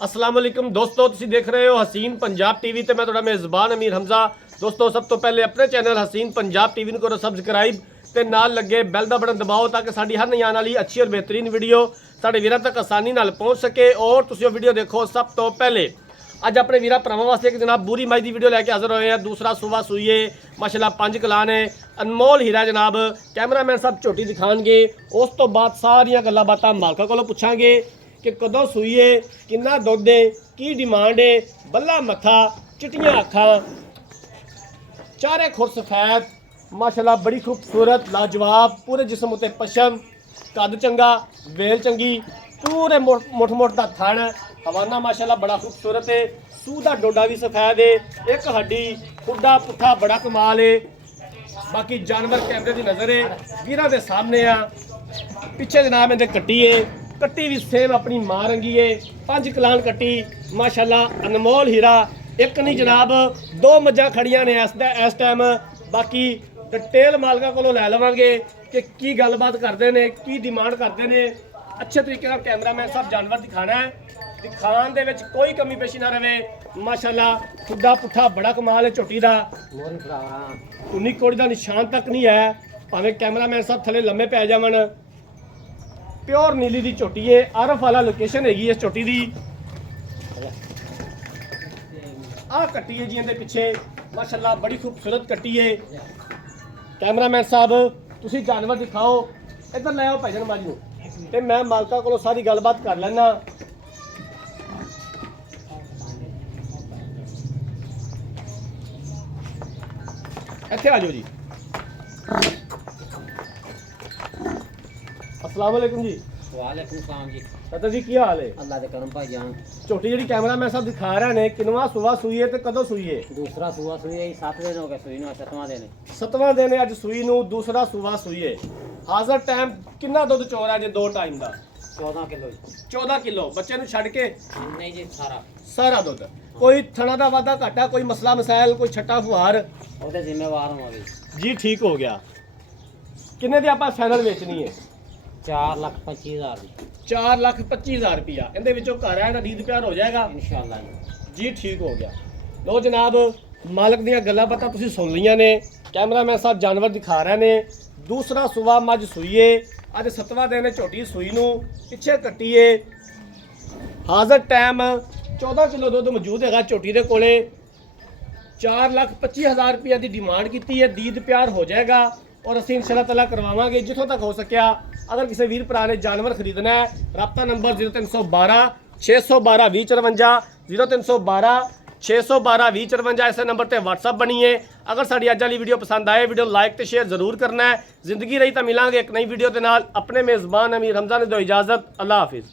अस्सलाम वालेकुम दोस्तों, तुसीं देख रहे हो हसीन पंजाब टीवी ते मैं तुहाडा मेज़बान अमीर हमजा। दोस्तों सब तो पहले अपने चैनल हसीन पंजाब टीवी नूं करो सबसक्राइब ते नाल लगे बैल दा बटन दबाओ ताकि साडी हर नई आने वाली अच्छी और बेहतरीन वीडियो साडे वीरां तक आसानी नाल पहुंच सके और तुसीं वो वीडियो देखो सब तो पहले। अज अपने वीरां भरावां वास्ते एक जनाब बूरी माई की वीडियो लैके हाजिर होए हैं। दूसरा सूबा सूईए माशाल्लाह 5 कलान है, अनमोल हीरा जनाब। कैमरामैन साहब झोटी दिखाएंगे, उस तो बाद सारियां गल्लां बातां मालका कोलों पुछांगे कि कदों सूईए, कितना दुध है, की डिमांड है, बल्ला मथा, चिट्टियां अखां, चारे खुर सफैद माशाल्लाह बड़ी खूबसूरत लाजवाब, पूरे जिस्म उत्ते पशम, कद चंगा, वेल चंगी, पूरे मुठ मुठ दा थण, हवाना माशाल्लाह बड़ा खूबसूरत है। सूह दा डोडा भी सफैद है, एक हड्डी खुड्डा पुट्ठा बड़ा कमाल है। बाकी जानवर कैमरे की नज़र है, वीरां दे सामने आ। पिछे जनाब इहदे कट्टी है, कट्टी भी सेम अपनी मां रंगी है। 5 कलान कट्टी माशाल्लाह अनमोल हीरा। एक नहीं जनाब, 2 मज्जां खड़ियां ने इस टाइम। बाकी डिटेल मालका कोलों लै लवांगे कि की गलबात करते हैं, की डिमांड करते हैं। अच्छे तरीके नाल कैमरामैन साहब जानवर दिखाना है, दिखाने दे विच कोई कमी पेशी ना रहे। माशाल्लाह खुड्डा पुट्ठा बड़ा कमाल है झोटी दा, उन्नी कोड़ी दा निशान तक नहीं है, भावें कैमरामैन साहब थले लम्मे पै जावन। प्योर नीली दी झोटी है, आरफ वाला लोकेशन हैगी इस झोटी दी। आ कट्टी है जी इहदे पिछे माशाल्लाह बड़ी खूबसूरत कट्टी है। कैमरामैन साहब तुसी जानवर दिखाओ, इधर ले आओ भाईजान माजी नूं ते मैं मालका कोलों सारी गलबात कर लैना। इत्थे आ जाओ जी। अस्सलाम वालेकुम जी। वालेकुम सलाम जी। चाचा जी की हाल है? अल्लाह दे करम भाईजान। झोटी जी कैमरामैन साहब दिखा रहे हैं, किनवा सुबह सूई है ते कदों सूई है? दूसरा सुबह सुई है, 7 दिन हो गए सुई नूं, 7वां दिन है। 7वां दिन है अज सूई नूं, दूसरा सुबह सूई है। हाज़र टाइम कितना दुध चोर है जी? 2 टाइम का 14 किलो। 14 किलो बच्चे नूं छड्ड के नहीं जी, सारा दुध। कोई थना दा वाधा घाटा, कोई मसला मसाइल, कोई छट्टा फुहार? ਉਹਦੇ ਜ਼ਿੰਮੇਵਾਰ ਹੋਵਾਂਗੇ जी ठीक हो गया। किन्ने दी आपां फाइनल बेचनी है? 4,25,000 ਦੀ 4,25,000 रुपया। इहदे विचों घर है ना दीद प्यार हो जाएगा इंशाअल्लाह जी। जी ठीक हो गया। लो जनाब मालक दियां गल्लां बातां तुसीं सुन लियां ने। कैमरामैन साहब जानवर दिखा रहे ने। दूसरा सुबह मझ सूईए, अज 7वां दिन है झोटी सूई नूं, पिछे कट्टीए। हाज़र टाइम 14 किलो दुध मौजूद है झोटी दे कोले। 4,25,000 रुपया की डिमांड की है। दीद प्यार हो जाएगा और असीं इंशाअल्लाह ताला करवावांगे जिथों तक हो सकिया। अगर किसी वीर भरा ने जानवर खरीदना है, राब्ता नंबर 0312 612 2054, 0312 612 2054 इस नंबर पर व्हाट्सअप बनी है। अगर साड़ी अज वाली वीडियो पसंद आए, वीडियो लाइक तो शेयर जरूर करना है। जिंदगी रही तो मिलांगे एक नई वीडियो के नाल। अपने मेज़बान अमीर हमजा ने दो इजाज़त। अल्लाह हाफिज़।